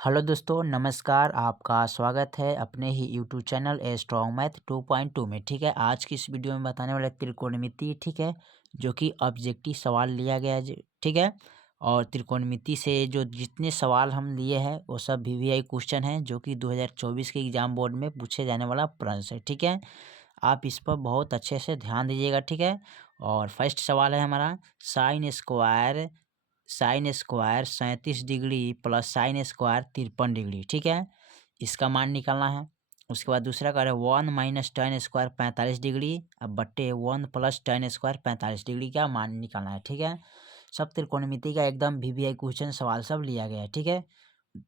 Hello दोस्तों, नमस्कार। आपका स्वागत है अपने ही YouTube channel a strong math 2.2 में। ठीक है, आज की इस वीडियो में बताने वाला त्रिकोणमिति, ठीक है, जो कि ऑब्जेक्टिव सवाल लिया गया है। ठीक है, और त्रिकोणमिति से जो जितने सवाल हम लिए हैं वो सब वीवीआई क्वेश्चन है, जो कि 2024 के एग्जाम बोर्ड में पूछे जाने वाला प्रश्न है। ठीक है, आप इस पर बहुत अच्छे से ध्यान दीजिएगा। ठीक है, और फर्स्ट सवाल है हमारा, sine square 37 degree plus sine square 53 degree. ठीक है, इसका मान निकालना है। उसके बाद दूसरा कह रहे हैं 1 - tan² 45 डिग्री अब बट्टे 1 + tan² 45 डिग्री का मान निकालना है। ठीक है, सब त्रिकोणमिति का एकदम वीवीआई क्वेश्चन सवाल सब लिया गया है। ठीक है,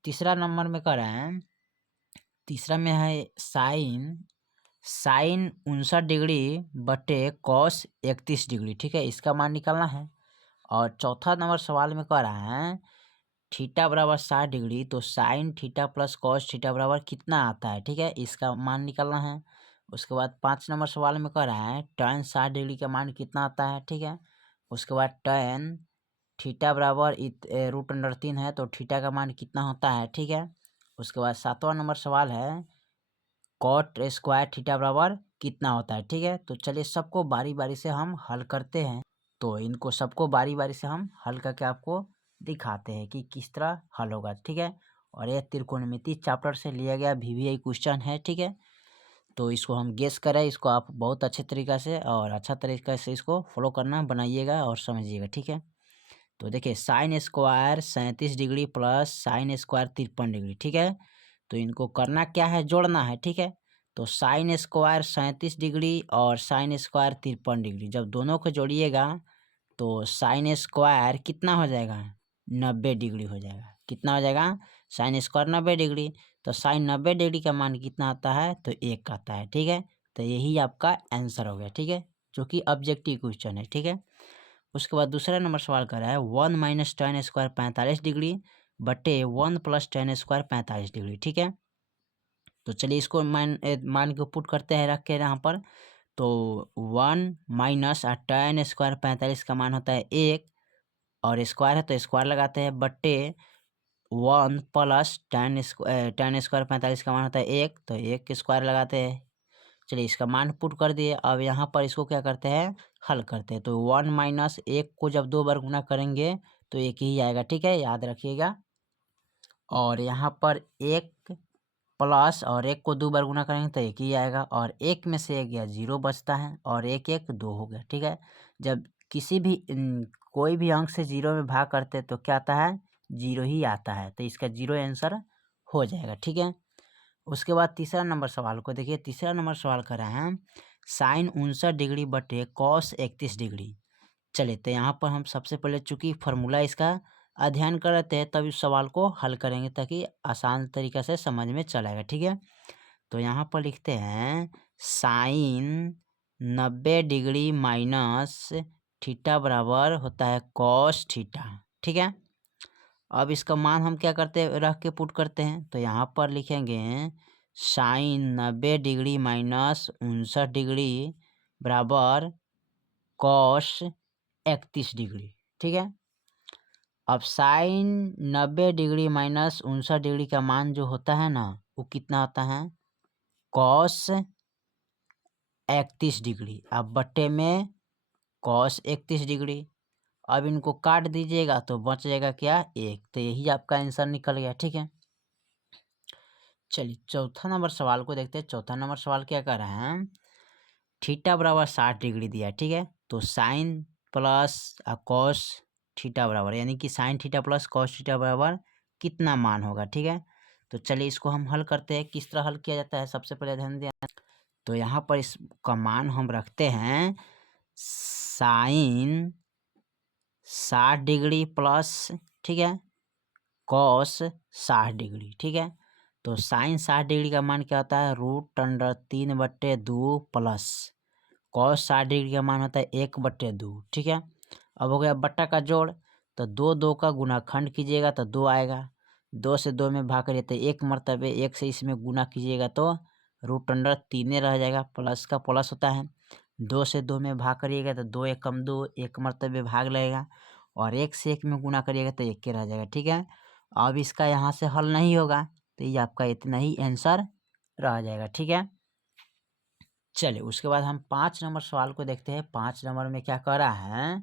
तीसरा नंबर में कह रहे हैं, तीसरा में है साइन साइन 59 डिग्री बट्टे कॉस 31 डिग्री। ठीक है, इसका मान निकालना है। और चौथा नंबर सवाल में कह रहा है थीटा बराबर 60 डिग्री, तो sine theta plus cos theta बराबर कितना आता है। ठीक है, इसका मान निकालना है। उसके बाद 5 नंबर सवाल में कह रहा है tan 60 डिग्री का मान कितना आता है। ठीक है, उसके बाद tan थीटा बराबर √3 है, तो थीटा का मान कितना होता है। ठीक है, उसके बाद 7वां नंबर सवाल है कॉट स्क्वायर थीटा बराबर कितना होता है। ठीक है, तो चलिए सबको बारी बारी से हम हल करते हैं। तो इनको सबको बारी बारी से हम हल करके आपको दिखाते हैं कि किस तरह हल होगा। ठीक है, और यह त्रिकोणमिति चैप्टर से लिया गया वीवीआई क्वेश्चन है। ठीक है, तो इसको हम गेस करें, इसको आप बहुत अच्छे तरीक़ा से और अच्छा तरीक़ा से इसको फॉलो करना बनाइएगा और समझिएगा। ठीक है, तो देखिए sine square 37 degree plus sine square 53 degree. ठीक है, तो इनको करना क्या है, जोड़ना है। ठीक है, तो साइन स्क्वायर 37 डिग्री और साइन स्क्वायर 53 डिग्री जब दोनों को जोड़िएगा तो साइन स्क्वायर कितना हो जाएगा, 90 डिग्री हो जाएगा। कितना हो जाएगा, साइन स्क्वायर 90 डिग्री, तो साइन 90 डिग्री का मान कितना आता है, तो 1 आता है। ठीक है, तो यही आपका आंसर हो गया। ठीक है, जो कि ऑब्जेक्टिव क्वेश्चन है। ठीक है, उसके बाद दूसरा नंबर सवाल कर रहा है 1 - tan² 45 डिग्री बटे 1 + tan² 45 डिग्री। ठीक है, तो चलिए इसको मान को पुट करते हैं रख के यहाँ पर। तो 1 - tan² 45 का मान होता है 1, और स्क्वायर है तो स्क्वायर लगाते हैं, बट्टे 1 + tan² 45 का मान होता है 1, तो 1 के स्क्वायर लगाते हैं। चलिए इसका मान पुट कर दिए। अब यहाँ पर इसको क्या करते हैं, हल करते हैं। तो 1 - 1 को जब 2 बार गुना करेंगे तो 1 ही आएगा। ठीक है, याद रखिएगा। और यहाँ पर 1 प्लस और 1 को 2 बार गुना करेंगे तो 1 ही आएगा, और 1 में से 1 गया 0 बचता है, और 1 1 2 हो गया। ठीक है, जब किसी भी कोई भी अंक से 0 में भाग करते हैं तो क्या आता है, 0 ही आता है, तो इसका 0 आंसर हो जाएगा। ठीक है, उसके बाद तीसरा नंबर सवाल को देखिए। तीसरा नंबर सवाल कर रहे हैं साइन 59 डिग्री बटे कॉस 31 डिग्री। चलिए, तो यहाँ पर हम सबसे पहले चूंकि फार्मूला इसका अध्ययन कर लेते हैं तब इस सवाल को हल करेंगे, ताकि आसान तरीक़ा से समझ में चलेगा। ठीक है, तो यहाँ पर लिखते हैं साइन 90 डिग्री माइनस थीटा बराबर होता है कॉस थीटा। ठीक है, अब इसका मान हम क्या करते हैं, रख के पुट करते हैं। तो यहाँ पर लिखेंगे साइन 90 डिग्री माइनस 59 डिग्री बराबर कॉस 31 डिग्री। ठीक है, अब साइन 90 डिग्री माइनस 59 डिग्री का मान जो होता है ना, वो कितना होता है, कॉस 31 डिग्री। अब बट्टे में कॉस 31 डिग्री। अब इनको काट दीजिएगा तो बच जाएगा क्या, 1, तो यही आपका आंसर निकल गया। ठीक है, चलिए चौथा नंबर सवाल को देखते हैं। चौथा नंबर सवाल क्या कर रहे हैं, थीटा बराबर 60 डिग्री दिया है। ठीक है, तो साइन प्लस कॉस थीटा बराबर, यानी कि sine theta plus cos theta बराबर कितना मान होगा। ठीक है, तो चलिए इसको हम हल करते हैं। किस तरह हल किया जाता है, सबसे पहले ध्यान दें। तो यहाँ पर इसका मान हम रखते हैं साइन 60 डिग्री प्लस, ठीक है, कॉस 60 डिग्री। ठीक है, तो साइन 60 डिग्री का मान क्या होता है, √3/2 प्लस कॉस 60 डिग्री का मान होता है 1/2। ठीक है, अब हो गया बट्टा का जोड़, तो 2 2 का गुणाखंड कीजिएगा तो 2 आएगा, 2 से 2 में भाग करिए तो 1 मरतबे 1 से इसमें गुना कीजिएगा तो √3 रह जाएगा, प्लस का प्लस होता है। 2 से 2 में भाग करिएगा तो 2 1 2, 1 मरतबे भाग लगेगा, और 1 से 1 में गुना करिएगा तो 1 के रह जाएगा। ठीक है, अब इसका यहाँ से हल नहीं होगा, तो ये आपका इतना ही आंसर रह जाएगा। ठीक है, चलिए उसके बाद हम 5 नंबर सवाल को देखते हैं। 5 नंबर में क्या कह रहा है,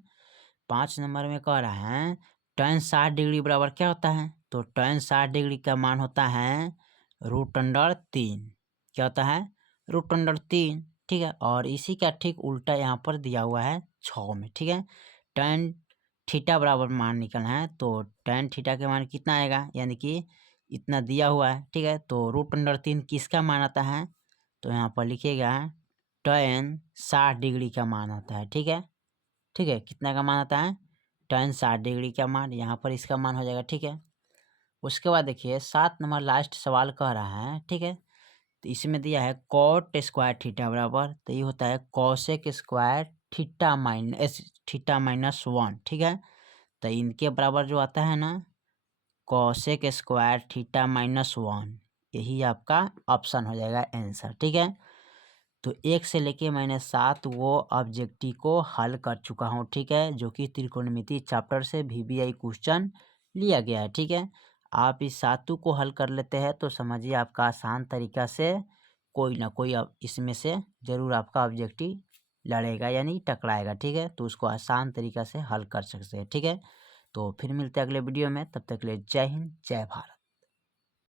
5 नंबर में कह रहा है tan 60 डिग्री बराबर क्या होता है, तो tan 60 डिग्री का मान होता है √3। क्या होता है, √3। ठीक है, और इसी का ठीक उल्टा यहाँ पर दिया हुआ है 6 में। ठीक है, tan थीटा बराबर मान निकलना है, तो tan थीटा के मान कितना आएगा, यानी कि इतना दिया हुआ है। ठीक है, तो √3 किसका मान आता है, तो यहाँ पर लिखिएगा tan 60 डिग्री का मान आता है। ठीक है, ठीक है, कितना का मान आता है, tan 60 डिग्री का मान, यहाँ पर इसका मान हो जाएगा। ठीक है, उसके बाद देखिए 7 नंबर लास्ट सवाल कह रहा है। ठीक है, तो इसमें दिया है cot स्क्वायर थीटा बराबर, तो ये होता है cosec स्क्वायर थीटा माइनस 1। ठीक है, तो इनके बराबर जो आता है ना cosec स्क्वायर थीटा माइनस 1, यही आपका ऑप्शन हो जाएगा आंसर। ठीक है, तो 1 से लेके मैंने 7 वो ऑब्जेक्टिव को हल कर चुका हूँ। ठीक है, जो कि त्रिकोणमिति चैप्टर से VBI क्वेश्चन लिया गया है। ठीक है, आप इस 7 को हल कर लेते हैं तो समझिए आपका आसान तरीका से कोई ना कोई अब इसमें से ज़रूर आपका ऑब्जेक्टिव लड़ेगा यानी टकराएगा। ठीक है, तो उसको आसान तरीका से हल कर सकते हैं। ठीक है, तो फिर मिलते हैं अगले वीडियो में, तब तक के लिए जय हिंद जय भारत।